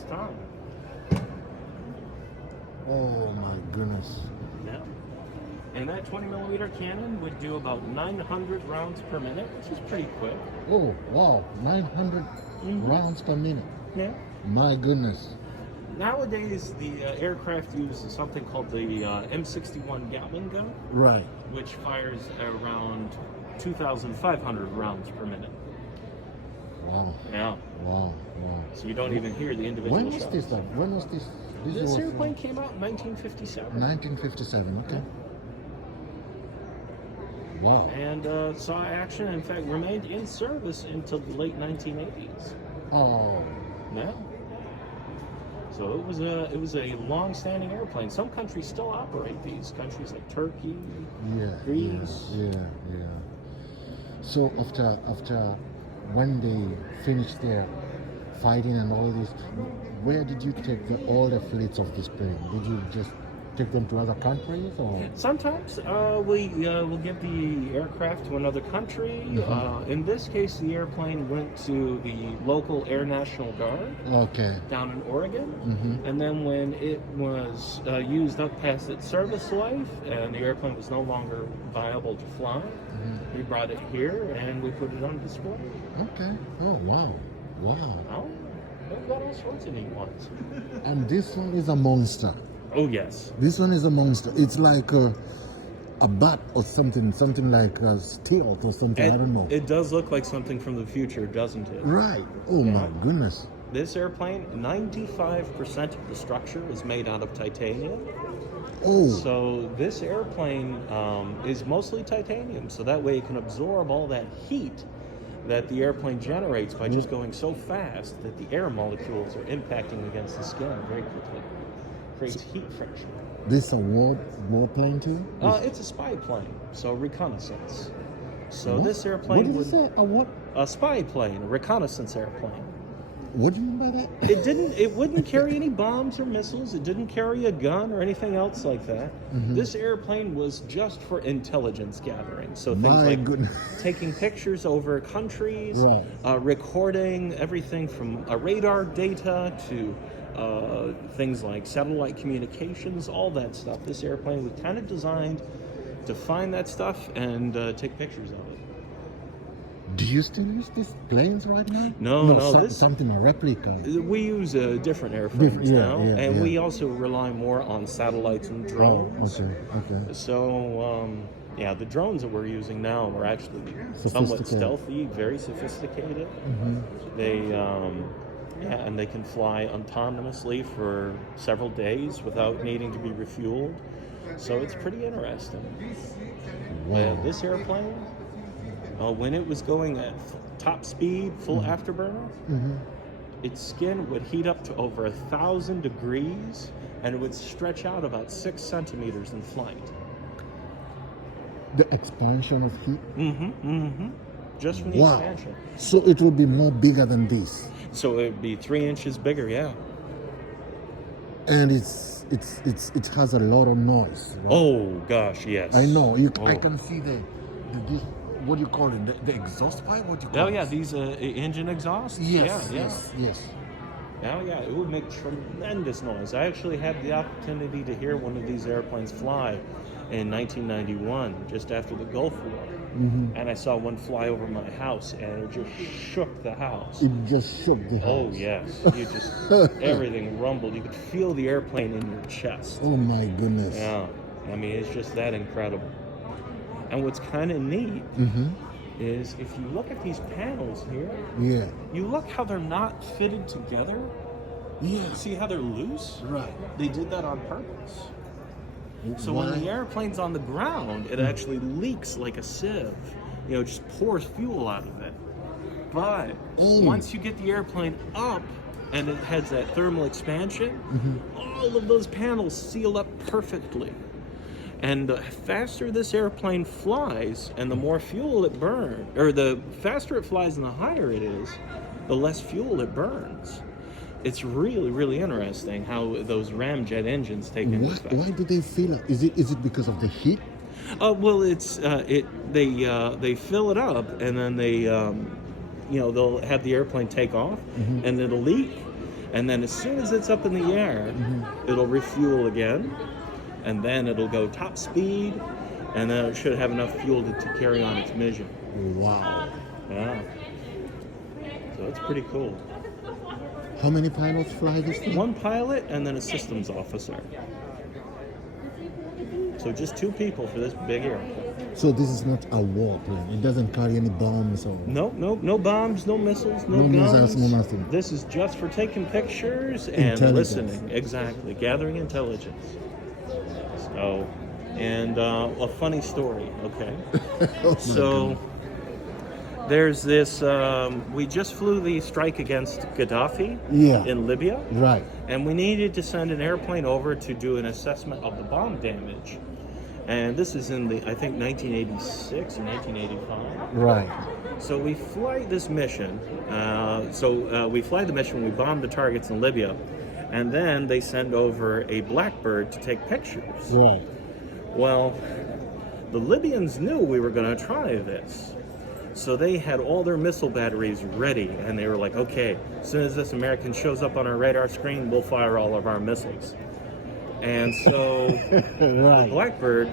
its time. Oh my goodness. Yeah. And that 20 millimeter cannon would do about 900 rounds per minute, which is pretty quick. Oh wow, 900 rounds per minute. Yeah. My goodness. Nowadays, the aircraft uses something called the M61 Gatling gun, Right. which fires around 2,500 rounds per minute. Wow. Yeah. Wow. Wow. So you don't even hear the individual When was shots. this? When was this? This was airplane came out in 1957. 1957. Okay. Wow. And saw action. In fact, remained in service until the late 1980s. Oh. Yeah. So it was a long-standing airplane. Some countries still operate these. Countries like Turkey, Yeah. Greece. Yeah. So after when they finished their fighting and all this, where did you take all the fleets of this plane? Did you just take them to other countries or? Sometimes we will give the aircraft to another country. In this case, the airplane went to the local Air National Guard Okay. down in Oregon. Mm-hmm. And then when it was used up past its service life and the airplane was no longer viable to fly, we brought it here and we put it on display. Okay. Oh wow. Wow. Well, we've got all sorts of neat ones. And this one is a monster. Oh, yes. This one is a monster. It's like a bat or something like a stealth or something. I don't know. It does look like something from the future, doesn't it? Right. Oh my goodness. This airplane, 95% of the structure is made out of titanium. Oh. So this airplane is mostly titanium, so that way it can absorb all that heat that the airplane generates by just going so fast that the air molecules are impacting against the skin very quickly. Creates heat friction. This a warplane too? It's a spy plane, so reconnaissance. So What? this airplane What did you say? A what? a spy plane, a reconnaissance airplane. What do you mean by that? It wouldn't carry any bombs or missiles. It didn't carry a gun or anything else like that. This airplane was just for intelligence gathering. So things My like goodness. taking pictures over countries, Right. recording everything from radar data to things like satellite communications, all that stuff. This airplane was kind of designed to find that stuff and take pictures of it. Do you still use these planes right now? No, this- something a replica. We use different airframes yeah, now, yeah, and yeah. we also rely more on satellites and Oh, drones. okay. So, yeah, the drones that we're using now are actually somewhat Sophisticated. stealthy, very sophisticated. They, and they can fly autonomously for several days without needing to be refueled. So it's pretty interesting. Wow. This airplane, when it was going at top speed, full afterburner, its skin would heat up to over 1,000 degrees, and it would stretch out about 6 centimeters in flight. The expansion of heat. Just from the Wow. expansion. So it will be more bigger than this, So it'd be 3 inches bigger, yeah. and it has a lot of noise. Right? Oh gosh, yes. I know. I Oh. can see the what do you call it? The exhaust pipe? What do you call Oh it? yeah, these engine exhausts. Yes. Yeah. Yes. Oh yeah, it would make tremendous noise. I actually had the opportunity to hear one of these airplanes fly in 1991, just after the Gulf War. And I saw one fly over my house, and it just shook the house. It just shook the house. Oh yes, you just everything rumbled. You could feel the airplane in your chest. Oh my goodness. Yeah, I mean it's just that incredible. And what's kind of neat is if you look at these panels here, Yeah. you look how they're not fitted together. Yeah. See how they're loose? Right. They did that on purpose. So Why? when the airplane's on the ground, it actually leaks like a sieve. You know, just pours fuel out of it. But once you get the airplane up and it has that thermal expansion, all of those panels seal up perfectly. And the faster this airplane flies and the more fuel it burns, or the faster it flies and the higher it is, the less fuel it burns. It's really, really interesting how those ramjet engines take into effect. Why do they feel it? Is it because of the heat? Well, it's they fill it up and then they they'll have the airplane take off and it'll leak, And then as soon as it's up in the air, it'll refuel again, and then it'll go top speed, and then it should have enough fuel to carry on its mission. Wow. Yeah. So it's pretty cool. How many pilots fly this thing? One pilot and then a systems officer. So just 2 people for this big airplane. So this is not a warplane. It doesn't carry any bombs or. No bombs, no missiles, no No guns. missiles, no nothing. This is just for taking pictures and Intelligence. listening. Exactly, gathering intelligence. So, and a funny story, okay? Oh my So goodness. there's this, we just flew the strike against Gaddafi Yeah. in Libya, Right. and we needed to send an airplane over to do an assessment of the bomb damage. And this is in the, I think, 1986 or 1985. Right. So we fly this mission. We fly the mission. We bomb the targets in Libya, and then they send over a Blackbird to take pictures. Right. Well, the Libyans knew we were going to try this, so they had all their missile batteries ready, and they were like, "Okay, as soon as this American shows up on our radar screen, we'll fire all of our missiles." And so Right. Blackbird,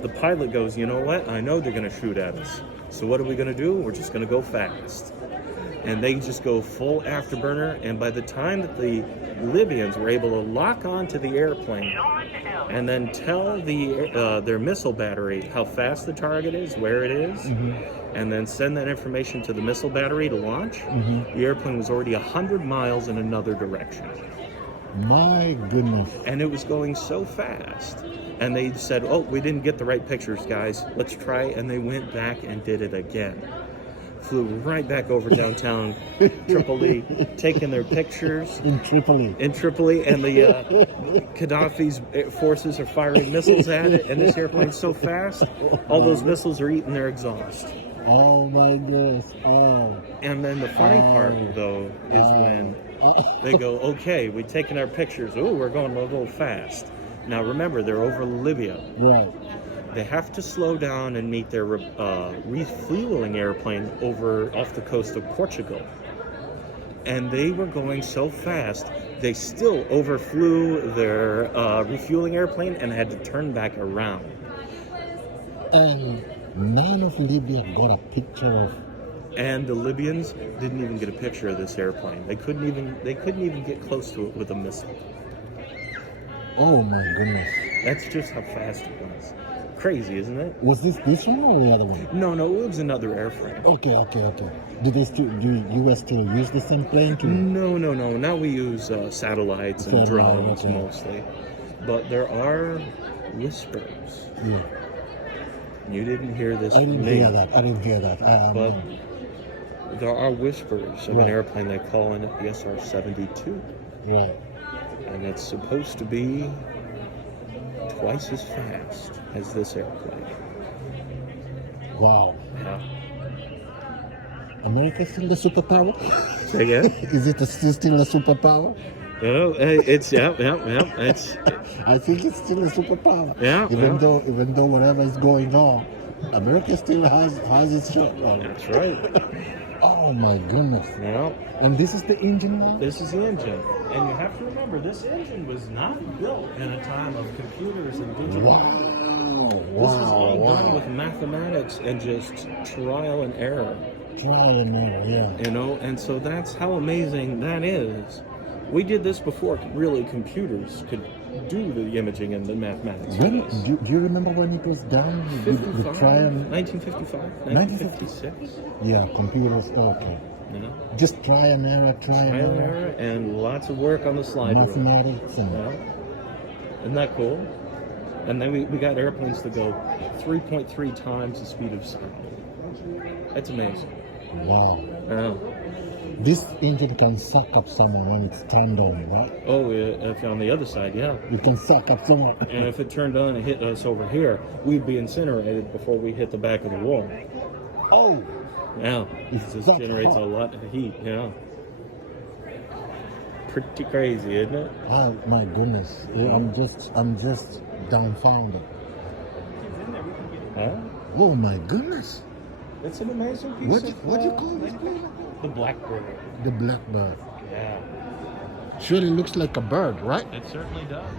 the pilot goes, "You know what? I know they're going to shoot at us. So what are we going to do? We're just going to go fast." And they just go full afterburner. And by the time that the Libyans were able to lock onto the airplane and then tell their missile battery how fast the target is, where it is, and then send that information to the missile battery to launch, the airplane was already 100 miles in another direction. My goodness. And it was going so fast. And they said, "Oh, we didn't get the right pictures, guys. Let's try." And they went back and did it again. Flew right back over downtown Tripoli, taking their pictures In Tripoli. in Tripoli, and the Gaddafi's forces are firing missiles at it. And this airplane's so fast, all those missiles are eating their exhaust. Oh my goodness. Oh. And then the funny part, though, is when they go, "Okay, we've taken our pictures. Oh, we're going a little fast." Now remember, they're over Libya. Right. They have to slow down and meet their refueling airplane over off the coast of Portugal. And they were going so fast, they still overflew their refueling airplane and had to turn back around. And none of Libya got a picture of. And the Libyans didn't even get a picture of this airplane. They couldn't even get close to it with a missile. Oh my goodness. That's just how fast it was. Crazy, isn't it? Was this one or the other one? No, it was another airframe. Okay. Do US still use the same plane to? No. Now we use satellites and Satellite, drones okay. mostly. But there are whispers. Yeah. You didn't hear this I from didn't me. hear that. But there are whispers of Right. an airplane they call in it the SR-72. Right. And it's supposed to be twice as fast as this airplane. Wow. Yeah. America is still the superpower? Say again? Is it still a superpower? Oh, it's it's I think it's still a superpower. Yeah, Even yeah. though whatever is going on, America still has its shot on. that's right. Oh my goodness. Yeah. And this is the engine now? This is the engine. And you have to remember, this engine was not built in a time of computers and digital. Wow. This was all done with Wow. mathematics and just trial and error, Trial and error, yeah. you know? And so that's how amazing that is. We did this before really computers could do the imaging and the mathematics. for When this. do you remember when it was done? The 55, trial? 1955, 1956. Yeah, computers. Okay. You know? Just try and error, try and Trial and error. error and lots of work on the slide rule. Mathematics and Yeah. Isn't that cool? And then we got airplanes that go 3.3 times the speed of sound. That's amazing. wow. Yeah. This engine can suck up someone when it's turned on, right? Oh, yeah, if you're on the other side, yeah. It can suck up someone. And if it turned on and hit us over here, we'd be incinerated before we hit the back of the wall. Oh, Yeah. It's This that generates a hot. lot of heat, yeah. Pretty crazy, isn't it? oh my goodness. Yeah, I'm just dumbfounded. Huh? Oh my goodness. It's an amazing piece What of you call this plane? The Blackbird. The Blackbird. Yeah. Surely looks like a bird, right? It certainly does.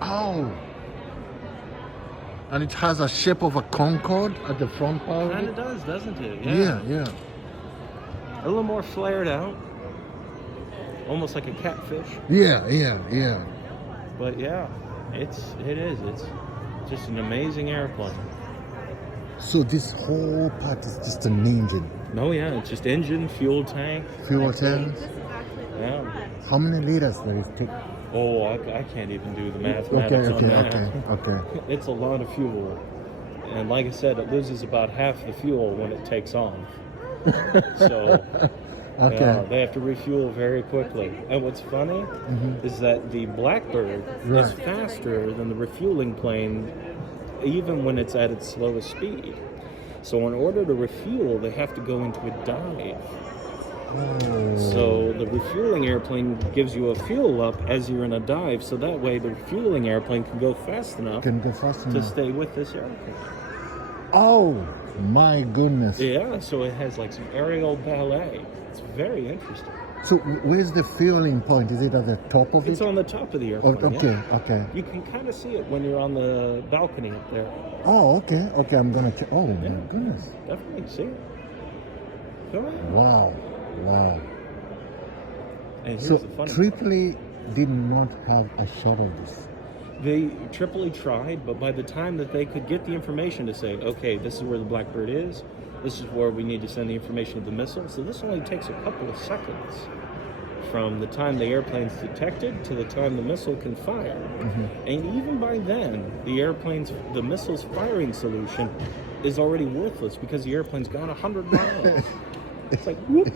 Oh. And it has a shape of a Concorde at the front part of Kind it. of does, doesn't it? Yeah, yeah. A little more flared out. Almost like a catfish. Yeah, yeah, yeah. But yeah, it is. It's just an amazing airplane. So this whole part is just an engine. Oh yeah, it's just engine, fuel tank. Fuel tanks. Yeah. How many liters does it take? Oh, I can't even do the Okay, mathematics on okay, that. okay. It's a lot of fuel. And like I said, it loses about half the fuel when it takes off. So Okay. yeah, they have to refuel very quickly. And what's funny is that the Blackbird is Right. faster than the refueling plane, even when it's at its slowest speed. So in order to refuel, they have to go into a dive. Oh. So the refueling airplane gives you a fuel up as you're in a dive, so that way the refueling airplane can go fast enough Can go fast to enough. stay with this airplane. Oh my goodness. Yeah, so it has like some aerial ballet. It's very interesting. So where's the fueling point? Is it at the top of It's it? on the top of the Oh, airplane. okay, Yeah. okay. You can kind of see it when you're on the balcony up there. Oh, okay, okay. I'm gonna check. Oh my Yeah. goodness. Definitely see it. Come on. Wow, wow. And here's So the funny part. Tripoli did not have a shot of this. They Tripoli tried, but by the time that they could get the information to say, okay, this is where the Blackbird is, this is where we need to send the information to the missile. So this only takes a couple of seconds from the time the airplane's detected to the time the missile can fire. And even by then, the missile's firing solution is already worthless because the airplane's gone 100 miles. It's like, whoop.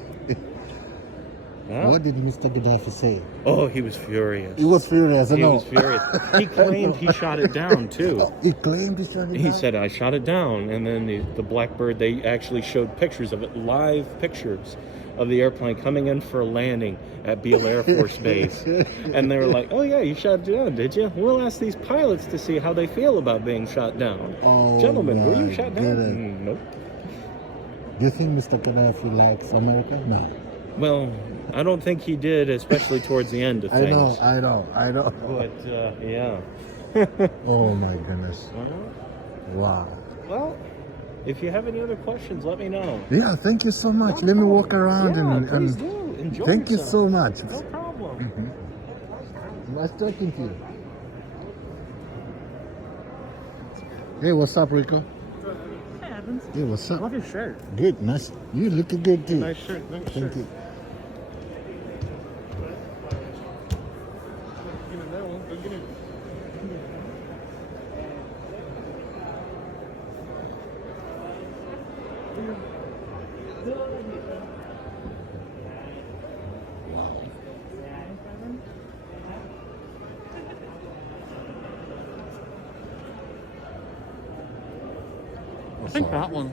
Yeah. What did Mr. Gaddafi say? Oh, he was furious. He was furious. I He know. was furious. He claimed he shot it down too. He claimed he shot it He down? said, I shot it down. And then the Blackbird, they actually showed pictures of it, live pictures of the airplane coming in for a landing at Beale Air Force Base. And they were like, oh yeah, you shot it down, did you? We'll ask these pilots to see how they feel about being shot down. Oh, Gentlemen, were you my shot down? goodness. Nope. Do you think Mr. Gaddafi likes America? No. Well, I don't think he did, especially towards the end of I things. know. But, yeah. Oh my goodness. Wow. Well, if you have any other questions, let me know. Yeah, thank you so much. Let me walk around Yeah, and please do. Enjoy thank you yourself. so much. No problem. Nice talking to you. Hey, what's up, Rico? Hey, Evans. Hey, what's up? Love your shirt. Good, nice. You looking good too. Nice shirt. Nice Thank shirt. you. I think that one.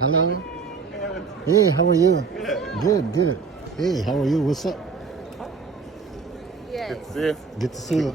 Hello. Hey, how are you? Good, good. Hey, how are you? What's up? Yes. Good to see you.